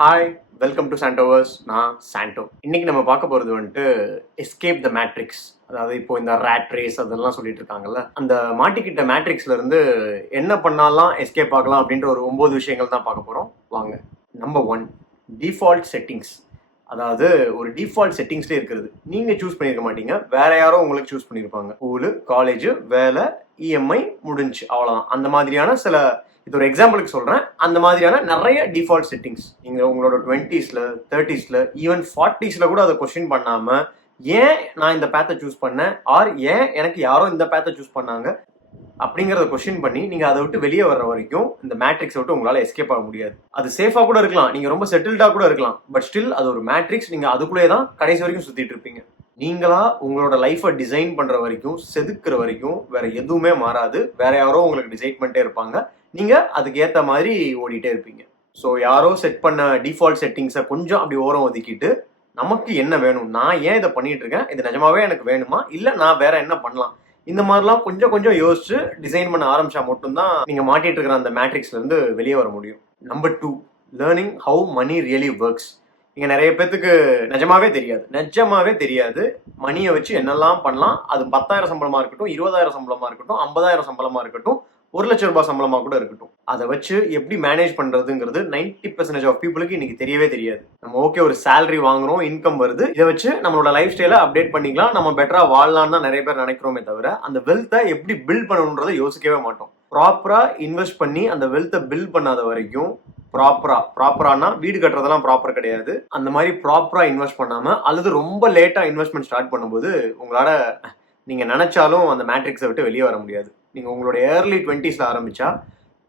Hi, welcome to சாண்டோவர்ஸ். நான் சாண்டோ. இன்னைக்கு நம்ம பார்க்க போகிறது வந்துட்டு எஸ்கேப் த மேட்ரிக்ஸ். அதாவது இப்போ இந்த ரேட் ரேஸ் அதெல்லாம் சொல்லிட்டு இருக்காங்கல்ல, அந்த மாட்டிக்கிட்ட மேட்ரிக்ஸ்ல இருந்து என்ன பண்ணாலாம் எஸ்கேப் ஆகலாம் அப்படின்ற ஒரு 9 விஷயங்கள் தான் பார்க்க போகிறோம். வாங்க. Number 1, default settings. அதாவது ஒரு டிஃபால்ட் செட்டிங்ஸ்லேயே இருக்கிறது. நீங்கள் சூஸ் பண்ணியிருக்க மாட்டீங்க, வேற யாரோ உங்களுக்கு சூஸ் பண்ணியிருப்பாங்க. ஸ்கூலு, காலேஜ், வேலை, இஎம்ஐ முடிஞ்சு, அவ்வளோதான். அந்த மாதிரியான சில, இது ஒரு எக்ஸாம்பிளுக்கு சொல்கிறேன், அந்த மாதிரியான நிறைய டிஃபால்ட் செட்டிங்ஸ் நீங்கள் உங்களோட 20ஸ்ல 30ஸ்ல ஈவன் 40ஸ்ல கூட அதை கொஸ்டின் பண்ணாமல் ஏன் நான் இந்த பேத்தை சூஸ் பண்ணேன் ஆர் ஏன் எனக்கு யாரோ இந்த பேத்தை சூஸ் பண்ணாங்க அப்படிங்கிறத கொஸ்டின் பண்ணி நீங்கள் அதை விட்டு வெளியே வர்ற வரைக்கும் இந்த மேட்ரிக்ஸை விட்டு உங்களால் எஸ்கேப் ஆக முடியாது. அது சேஃபாக கூட இருக்கலாம், நீங்கள் ரொம்ப செட்டில்டாக கூட இருக்கலாம், பட் ஸ்டில் அது ஒரு மேட்ரிக்ஸ். நீங்கள் அதுக்குள்ளே தான் கடைசி வரைக்கும் சுற்றிட்டு இருப்பீங்க. நீங்களா உங்களோட லைஃப்பை டிசைன் பண்ணுற வரைக்கும், செதுக்குற வரைக்கும் வேற எதுவுமே மாறாது. வேற யாரோ உங்களுக்கு டிசைட் பண்ணிட்டே இருப்பாங்க, நீங்கள் அதுக்கு ஏற்ற மாதிரி ஓடிட்டே இருப்பீங்க. ஸோ யாரோ செட் பண்ண டிஃபால்ட் செட்டிங்ஸை கொஞ்சம் அப்படி ஓரம் ஒதுக்கிட்டு நமக்கு என்ன வேணும், நான் ஏன் இதை பண்ணிட்டு இருக்கேன், இது நிஜமாவே எனக்கு வேணுமா, இல்லை நான் வேற என்ன பண்ணலாம், இந்த மாதிரிலாம் கொஞ்சம் கொஞ்சம் யோசிச்சு டிசைன் பண்ண ஆரம்பிச்சா மட்டும்தான் நீங்க மாட்டிட்டு இருக்கிற அந்த மேட்ரிக்ஸ்ல இருந்து வெளியே வர முடியும். Number 2, learning how money really works. இங்க நிறைய பேத்துக்கு நிஜமாவே தெரியாது மணியை வச்சு என்னெல்லாம் பண்ணலாம். அது 10,000 சம்பளமா இருக்கட்டும், 20,000 சம்பளமா இருக்கட்டும், 50,000 சம்பளமா இருக்கட்டும், 1,00,000 ரூபாய் சம்பளமா கூட இருக்கட்டும், அதை வச்சு எப்படி மேனேஜ் பண்றதுங்கிறது 90% ஆஃப் பீப்புளுக்கு இன்னைக்கு தெரியவே தெரியாது. நம்ம ஓகே, ஒரு சேலரி வாங்குறோம், இன்கம் வருது, இதை வச்சு நம்மளோட லைஃப் ஸ்டைலை அப்டேட் பண்ணிக்கலாம், நம்ம பெட்டரா வாழலாம்னு தான் நிறைய பேர் நினைக்கிறோமே தவிர அந்த வெல்த்தை எப்படி பில்ட் பண்ணணுன்றதை யோசிக்கவே மாட்டோம். ப்ராப்பரா இன்வெஸ்ட் பண்ணி அந்த வெல்த்தை பில்ட் பண்ணாத வரைக்கும், ப்ராப்பரானா வீடு கட்டுறதெல்லாம் ப்ராப்பர் கிடையாது, அந்த மாதிரி ப்ராப்பரா இன்வெஸ்ட் பண்ணாம அல்லது ரொம்ப லேட்டா இன்வெஸ்ட்மெண்ட் ஸ்டார்ட் பண்ணும்போது உங்களால நீங்க நினைச்சாலும் அந்த மேட்ரிக்ஸை விட்டு வெளியே வர முடியாது. நீங்கள் உங்களோட ஏர்லி 20ஸ்ல ஆரம்பிச்சா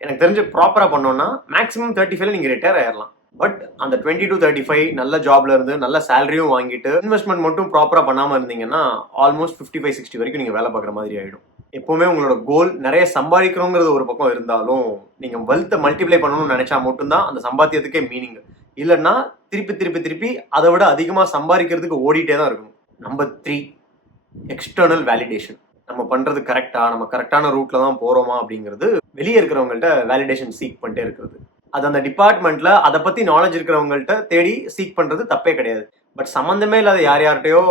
எனக்கு தெரிஞ்சு ப்ராப்பராக பண்ணோன்னா மேக்ஸிமம் 35 நீங்கள் ரிட்டையர் ஆயிடலாம். பட் அந்த 20 to 35 நல்ல ஜாப்ல இருந்து நல்ல சேலரியும் வாங்கிட்டு இன்வெஸ்ட்மெண்ட் மட்டும் ப்ராப்பராக பண்ணாமல் இருந்தீங்கன்னா ஆல்மோஸ்ட் 55-60 வரைக்கும் நீங்கள் வேலை பார்க்குற மாதிரி ஆகிடும். எப்போவுமே உங்களோட கோல் நிறைய சம்பாதிக்கணுங்கிறது ஒரு பக்கம் இருந்தாலும் நீங்கள் வெல்த்தை மல்டிப்ளை பண்ணணும்னு நினைச்சா மட்டும்தான் அந்த சம்பாத்தியத்துக்கே மீனிங். இல்லைன்னா திருப்பி அதை விட அதிகமாக சம்பாதிக்கிறதுக்கு ஓடிட்டே தான் இருக்கணும். Number 3, external validation. நம்ம பண்றது கரெக்டா, நம்ம கரெக்டான ரூட்ல தான் போறோமா அப்படிங்கிறது வெளியே இருக்கிறவங்கள்ட்ட வேலிடேஷன் சீக் பண்ணிட்டே இருக்கிறது. அது அந்த டிபார்ட்மெண்ட்ல அதை பத்தி நாலேஜ் இருக்கிறவங்கள்ட்ட தேடி சீக் பண்றது தப்பே கிடையாது. பட் சம்மந்தமே இல்லாத யார்கிட்டயோ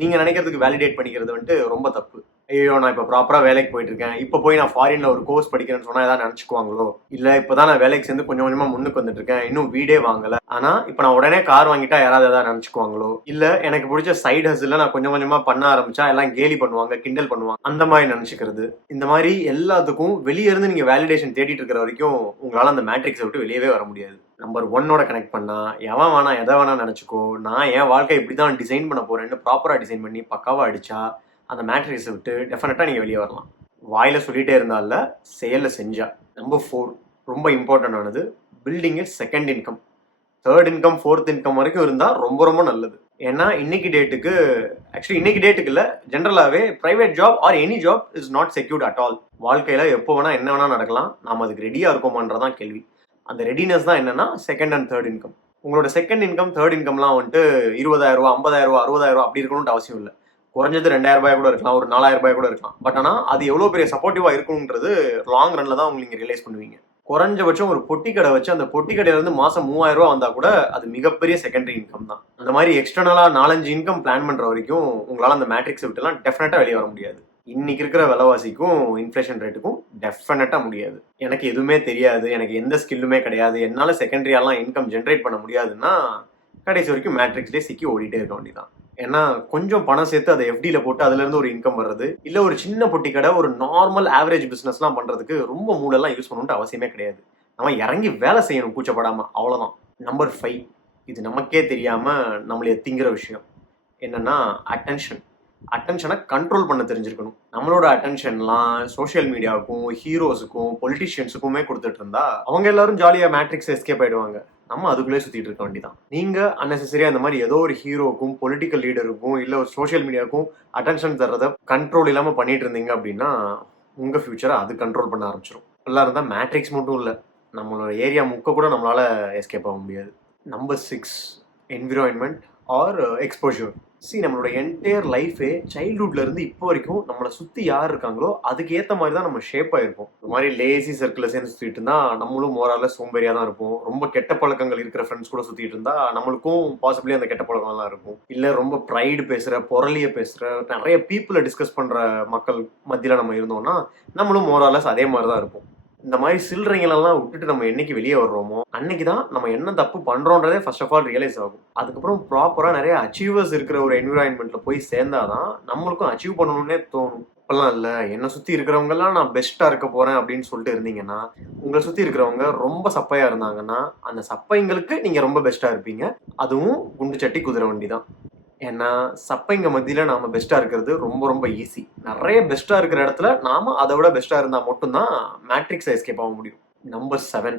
நீங்க நினைக்கிறதுக்கு வேலிடேட் பண்ணிக்கிறது வந்துட்டு ரொம்ப தப்பு. ஐயோ, நான் இப்போ ப்ராப்பரா வேலைக்கு போயிட்டு இருக்கேன், இப்போ போய் நான் ஃபாரின்ல ஒரு கோர்ஸ் படிக்கிறேன்னு சொன்னா ஏதாவது நினைச்சுக்குவாங்களோ, இல்ல இப்பதான் நான் வேலைக்கு சேர்ந்து கொஞ்சம் கொஞ்சமா முன்னுக்கு வந்துட்டு இருக்கேன், இன்னும் வீடே வாங்கல, ஆனா இப்போ நான் உடனே கார் வாங்கிட்டா யாராவது ஏதாவது நினைச்சுக்குவாங்களோ, இல்ல எனக்கு பிடிச்ச சைட் ஹஸ்ல நான் கொஞ்சம் கொஞ்சமா பண்ண ஆரம்பிச்சா எல்லாம் கேலி பண்ணுவாங்க, கிண்டல் பண்ணுவாங்க, அந்த மாதிரி நினைச்சுக்கிறது. இந்த மாதிரி எல்லாத்துக்கும் வெளியே இருந்து நீங்க வேலிடேஷன் தேடிட்டு இருக்கிற வரைக்கும் உங்களால அந்த மேட்ரிக்ஸை விட்டு வெளியவே வர முடியாது. நம்பர் 1 கனெக்ட் பண்ணா எவன் வேணா எதை வேணா நினைச்சுக்கோ, நான் என் வாழ்க்கை இப்படிதான் டிசைன் பண்ண போறேன்னு ப்ராப்பரா டிசைன் பண்ணி பக்காவா அடிச்சா அந்த மேட்ரிக்ஸை விட்டு டெஃபினட்டாக நீங்கள் வெளியே வரலாம். வாயில் சொல்லிகிட்டே இருந்தால செயலில் செஞ்சா. நம்பர் 4, ரொம்ப இம்பார்ட்டன்ட் ஆனது, building second income, third income, fourth income வரைக்கும் இருந்தால் ரொம்ப நல்லது. ஏன்னா இன்னைக்கு டேட்டுக்கு இல்லை, ஜென்ரலாகவே private job or any job is not secured at all. வாழ்க்கையில் எப்போ வேணால் என்ன வேணால் நடக்கலாம், நாம் அதுக்கு ரெடியாக இருக்கோமான்றதான் கேள்வி. அந்த ரெடினஸ் தான் என்னன்னா செகண்ட் அண்ட் தேர்ட் இன்கம். உங்களோட செகண்ட் இன்கம், தேர்ட் இன்கம்லாம் வந்துட்டு 20,000 ரூபா, 50,000 ரூபா, 60,000 ரூபா அப்படி இருக்கணும்னு அவசியம் இல்லை. குறைஞ்சது 2,000 ரூபாய் கூட இருக்கலாம், ஒரு 4,000 ரூபாய் கூட இருக்கலாம். பட் ஆனால் அது எவ்வளோ பெரிய சப்போர்ட்டிவா இருக்குன்றது லாங் ரன்ல தான் உங்களுக்கு ரியலைஸ் பண்ணுவீங்க. குறைஞ்சபட்சம் ஒரு பொட்டி கடை வச்சு அந்த பொட்டி கடையில இருந்து மாசம் 3,000 ரூபாய் வந்தா கூட அது மிகப்பெரிய செகண்டரி இன்கம் தான். அந்த மாதிரி எக்ஸ்டர்னலா 4-5 இன்கம் பிளான் பண்ற வரைக்கும் உங்களால அந்த மேட்ரிக்ஸ் விட்டுலாம் டெஃபினட்டா வெளியே வர முடியாது. இன்னைக்கு இருக்கிற விலைவாசிக்கும் இன்ஃப்ளேஷன் ரேட்டுக்கும் டெஃபினட்டா முடியாது. எனக்கு எதுவுமே தெரியாது, எனக்கு எந்த ஸ்கில்லுமே கிடையாது, என்னால செகண்டரியாலாம் இன்கம் ஜென்ரேட் பண்ண முடியாதுன்னா கடைசி வரைக்கும் மேட்ரிக்ஸ்லேயே சிக்கி ஓடிட்டே இருக்க வேண்டியதான். ஏன்னா கொஞ்சம் பணம் சேர்த்து அதை எஃப்டியில் போட்டு அதுலேருந்து ஒரு இன்கம் வர்றது, இல்லை ஒரு சின்ன பொட்டி கடை, ஒரு நார்மல் ஆவரேஜ் பிஸ்னஸ்லாம் பண்ணுறதுக்கு ரொம்ப மூடெல்லாம் யூஸ் பண்ணணுன்ட்டு அவசியமே கிடையாது. நம்ம இறங்கி வேலை செய்யணும் கூச்சப்படாமல், அவ்வளோதான். நம்பர் 5, இது நமக்கே தெரியாமல் நம்மளை திங்கிற விஷயம் என்னன்னா அட்டென்ஷனை கண்ட்ரோல் பண்ண தெரிஞ்சிருக்கணும். நம்மளோட அட்டென்ஷன்லாம் சோஷியல் மீடியாவுக்கும், ஹீரோஸுக்கும், பொலிட்டிஷியன்ஸுக்குமே கொடுத்துட்டு இருந்தா அவங்க எல்லாரும் ஜாலியாக மேட்ரிக்ஸ் எஸ்கேப் ஆயிடுவாங்க. நம்ம அதுக்குள்ளே சுற்றிட்டு இருக்க வேண்டியதான். நீங்கள் அன்னெசரியாக அந்த மாதிரி ஏதோ ஒரு ஹீரோக்கும், பொலிட்டிக்கல் லீடருக்கும், இல்லை ஒரு சோஷியல் மீடியாவுக்கும் அட்டென்ஷன் தர்றதை கண்ட்ரோல் இல்லாமல் பண்ணிட்டு இருந்தீங்க அப்படின்னா உங்கள் ஃபியூச்சரை அது கண்ட்ரோல் பண்ண ஆரம்பிச்சிடும். எல்லாம் இருந்தால் மேட்ரிக்ஸ் மட்டும் இல்லை, நம்மளோட ஏரியா முக்க கூட நம்மளால் எஸ்கேப் ஆக முடியாது. Number 6, environment R exposure. நம்மளோட என்டையர் லைஃபே சைல்ட்ஹுட்ல இருந்து இப்போ வரைக்கும் நம்மளை சுத்தி யார் இருக்காங்களோ அதுக்கு ஏத்த மாதிரி தான் நம்ம ஷேப் ஆயிருப்போம். இந்த மாதிரி லேசி சர்க்கிள் சேர்ந்து சுத்திட்டு இருந்தா நம்மளும் மோரால சோம்பேறியா தான் இருப்போம். ரொம்ப கெட்ட பழக்கங்கள் இருக்கிற ஃப்ரெண்ட்ஸ் கூட சுத்திட்டு இருந்தா நம்மளுக்கும் பாசிபிளி அந்த கெட்ட பழக்கம்லாம் இருக்கும். இல்ல ரொம்ப ப்ரைடு பேசுற, பொறலிய பேசுற, நிறைய பீப்புளை டிஸ்கஸ் பண்ற மக்கள் மத்தியில நம்ம இருந்தோம்னா நம்மளும் மோராலஸ் அதே மாதிரி தான் இருப்போம். இந்த மாதிரி சில்லறைங்களெல்லாம் விட்டுட்டு நம்ம என்னைக்கு வெளியே வர்றோமோ அன்னைக்கு தான் நம்ம என்ன தப்பு பண்றோன்றதே ஃபர்ஸ்ட் ஆஃப் ஆல் ரியலைஸ் ஆகும். அதுக்கப்புறம் ப்ராப்பரா நிறைய அச்சீவர்ஸ் இருக்கிற ஒரு என்விரான்மெண்ட்ல போய் சேர்ந்தாதான் நம்மளுக்கும் அச்சீவ் பண்ணணும்னே தோணும். இப்பெல்லாம் இல்ல என்னை சுத்தி இருக்கிறவங்க எல்லாம் நான் பெஸ்டா இருக்க போறேன் அப்படின்னு சொல்லிட்டு இருந்தீங்கன்னா, உங்களை சுத்தி இருக்கிறவங்க ரொம்ப சப்பையா இருந்தாங்கன்னா அந்த சப்பைங்களுக்கு நீங்க ரொம்ப பெஸ்டா இருப்பீங்க. அதுவும் குண்டு சட்டி குதிரை வண்டி தான். ஏன்னா சப்பைங்க மத்தியில நாம பெஸ்டா இருக்கிறது ரொம்ப ரொம்ப ஈஸி. நிறைய பெஸ்டா இருக்கிற இடத்துல நாம அதை விட பெஸ்டா இருந்தா மட்டும்தான் மேட்ரிக்ஸ் எஸ்கேப் ஆக முடியும். Number 7,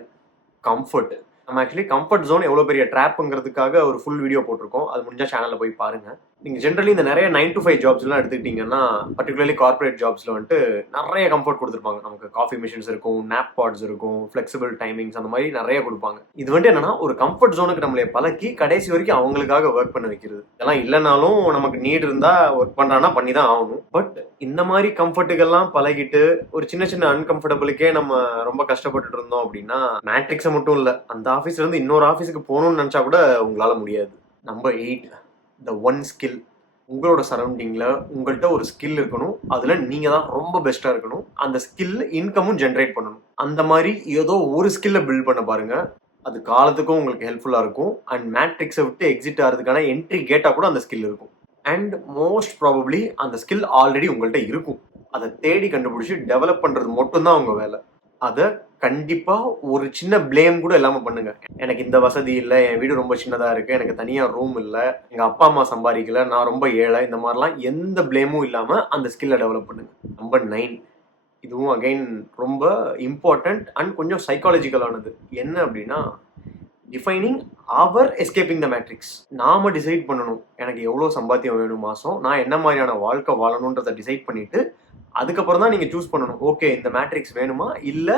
comfort. நம்ம ஆக்சுவலி கம்ஃபர்ட் ஜோன் எவ்வளோ பெரிய ட்ராப்புங்கிறதுக்காக ஒரு ஃபுல் வீடியோ போட்டிருக்கோம். அது முடிஞ்சா சேனலில் போய் பாருங்க. நீங்கள் ஜென்ரலி இந்த நிறைய 9 to 5 ஜாப்ஸ்லாம் எடுத்துக்கிட்டிங்கன்னா, பர்டிகுலர்லி கார்பரேட் ஜாப்ஸில் வந்துட்டு நிறைய கம்ஃபர்ட் கொடுத்துருப்பாங்க. நமக்கு காஃபி மிஷின்ஸ் இருக்கும், நேப் பாட்ஸ் இருக்கும், ஃப்ளெக்சிபிள் டைமிங்ஸ் அந்த மாதிரி நிறைய கொடுப்பாங்க. இது வந்துட்டு என்னன்னா ஒரு கம்ஃபர்ட் ஜோனுக்கு நம்மளை பழக்கி கடைசி வரைக்கும் அவங்களுக்காக ஒர்க் பண்ண வைக்கிறது. இதெல்லாம் இல்லைனாலும் நமக்கு நீட் இருந்தால் ஒர்க் பண்ணுறான்னா பண்ணி தான் ஆகணும். பட் இந்த மாதிரி கம்ஃபர்ட்டுகள்லாம் பழகிட்டு ஒரு சின்ன சின்ன அன்கம்ஃபர்டபுளுக்கே நம்ம ரொம்ப கஷ்டப்பட்டுட்டு இருந்தோம் அப்படின்னா மேட்ரிக்ஸை மட்டும் இல்லை, அந்த ஆஃபீஸ்ல இருந்து இன்னொரு ஆஃபீஸுக்கு போகணும்னு நினச்சா கூட உங்களால முடியாது. Number 8, the one skill. உங்களோட சரௌண்டிங்ல உங்கள்கிட்ட ஒரு ஸ்கில் இருக்கணும். அதுல நீங்க தான் ரொம்ப பெஸ்டா இருக்கணும். அந்த ஸ்கில் இன்கமும் ஜென்ரேட் பண்ணணும். அந்த மாதிரி ஏதோ ஒரு ஸ்கில்ல பில்ட் பண்ண பாருங்க. அது காலத்துக்கும் உங்களுக்கு ஹெல்ப்ஃபுல்லா இருக்கும். அண்ட் மேட்ரிக்ஸை விட்டு எக்ஸிட் ஆகிறதுக்கான என்ட்ரி கேட்டா கூட அந்த ஸ்கில் இருக்கும். அண்ட் மோஸ்ட் ப்ராபப்ளி அந்த ஸ்கில் ஆல்ரெடி உங்கள்கிட்ட இருக்கும். அதை தேடி கண்டுபிடிச்சி டெவலப் பண்றது மட்டும்தான் உங்க வேலை. அதை கண்டிப்பா ஒரு சின்ன பிளேம் கூட இல்லாம பண்ணுங்க. எனக்கு இந்த வசதி இல்லை, என் வீடு ரொம்ப சின்னதா இருக்கு, எனக்கு தனியா ரூம் இல்லை, எங்க அப்பா அம்மா சம்பாதிக்கல, நான் ரொம்ப ஏழை, இந்த மாதிரிலாம் எந்த பிளேமும் இல்லாம அந்த ஸ்கில்லை டெவலப் பண்ணுங்க. நம்பர் 9, இதுவும் அகைன் ரொம்ப இம்பார்ட்டன்ட் அண்ட் கொஞ்சம் சைக்காலஜிக்கலானது. என்ன அப்படின்னா defining our escaping the matrix. நாம டிசைட் பண்ணணும் எனக்கு எவ்வளோ சம்பாத்தியம் வேணும் மாதம், நான் என்ன மாதிரியான வாழ்க்கை வாழணுன்றதை டிசைட் பண்ணிட்டு அதுக்கப்புறம் தான் நீங்கள் சூஸ் பண்ணணும். ஓகே இந்த மேட்ரிக்ஸ் வேணுமா, இல்லை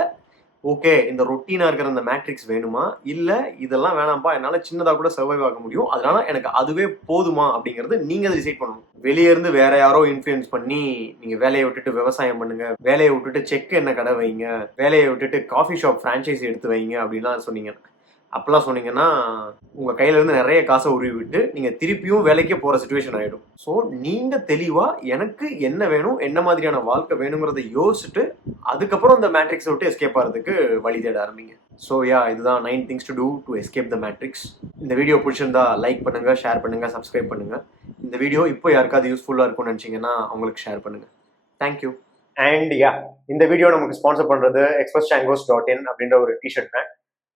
ஓகே இந்த ரொட்டீனாக இருக்கிற அந்த மேட்ரிக்ஸ் வேணுமா, இல்லை இதெல்லாம் வேணாம்ப்பா என்னால் சின்னதாக கூட சர்வைவ் ஆக முடியும், அதனால எனக்கு அதுவே போதுமா அப்படிங்கிறது நீங்கள் டிசைட் பண்ணணும். வெளியே இருந்து வேற யாரோ இன்ஃப்ளூயன்ஸ் பண்ணி நீங்கள் வேலையை விட்டுட்டு விவசாயம் பண்ணுங்க, வேலையை விட்டுட்டு செக் என்ன கடை வைங்க, வேலையை விட்டுட்டு காஃபி ஷாப் ஃப்ரான்ச்சைஸி எடுத்து வைங்க அப்படின்லாம் சொன்னீங்க. அப்பெல்லாம் சொன்னீங்கன்னா உங்கள் கையில இருந்து நிறைய காசை உருவி விட்டு நீங்கள் திருப்பியும் வேலைக்கே போகிற சுச்சுவேஷன் ஆகிடும். ஸோ நீங்கள் தெளிவாக எனக்கு என்ன வேணும், என்ன மாதிரியான வாழ்க்கை வேணுங்கிறத யோசிச்சுட்டு அதுக்கப்புறம் இந்த மேட்ரிக்ஸை விட்டு எஸ்கேப் ஆகிறதுக்கு வழி தேட ஆரம்பிங்க. ஸோ இதுதான் 9 things to do to escape the matrix. இந்த வீடியோ பிடிச்சிருந்தா லைக் பண்ணுங்க, ஷேர் பண்ணுங்க, சப்ஸ்கிரைப் பண்ணுங்க. இந்த வீடியோ இப்போ யாருக்காவது யூஸ்ஃபுல்லாக இருக்கும்னு நினச்சிங்கன்னா அவங்களுக்கு ஷேர் பண்ணுங்க. தேங்க்யூ. அண்ட் இந்த வீடியோ நமக்கு ஸ்பான்சர் பண்ணுறது expresschangos.in அப்படின்ற ஒரு டிஷர்ட் பிராண்ட்.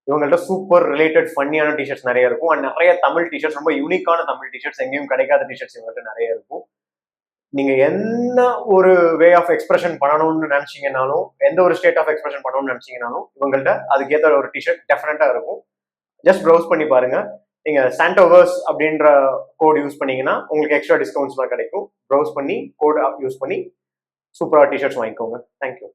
இவங்கள்ட்ட சூப்பர் ரிலேட்டட் ஃபன்னியான டிஷர்ட்ஸ் நிறைய இருக்கும். அண்ட் நிறைய தமிழ் டிஷர்ட்ஸ், ரொம்ப யூனிக்கான தமிழ் டிஷர்ட்ஸ், எங்கேயும் கிடைக்காத டிஷர்ட்ஸ் இவங்கள்ட்ட நிறைய இருக்கும். நீங்க என்ன ஒரு வே ஆஃப் எக்ஸ்பிரஷன் பண்ணணும்னு நினைச்சீங்கன்னாலும், எந்த ஒரு ஸ்டேட் ஆஃப் எக்ஸ்பிரஷன் பண்ணணும்னு நினைச்சீங்கன்னாலும் இவங்கள்ட்ட அதுக்கேற்ற ஒரு டிஷர்ட் டெஃபினட்டா இருக்கும். ஜஸ்ட் ப்ரௌஸ் பண்ணி பாருங்க. நீங்க சாண்டோவர்ஸ் அப்படின்ற கோட் யூஸ் பண்ணீங்கன்னா உங்களுக்கு எக்ஸ்ட்ரா டிஸ்கவுண்ட்ஸ்லாம் கிடைக்கும். ப்ரௌஸ் பண்ணி கோட் யூஸ் பண்ணி சூப்பராக டிஷர்ட்ஸ் வாங்கிக்கோங்க. தேங்க்யூ.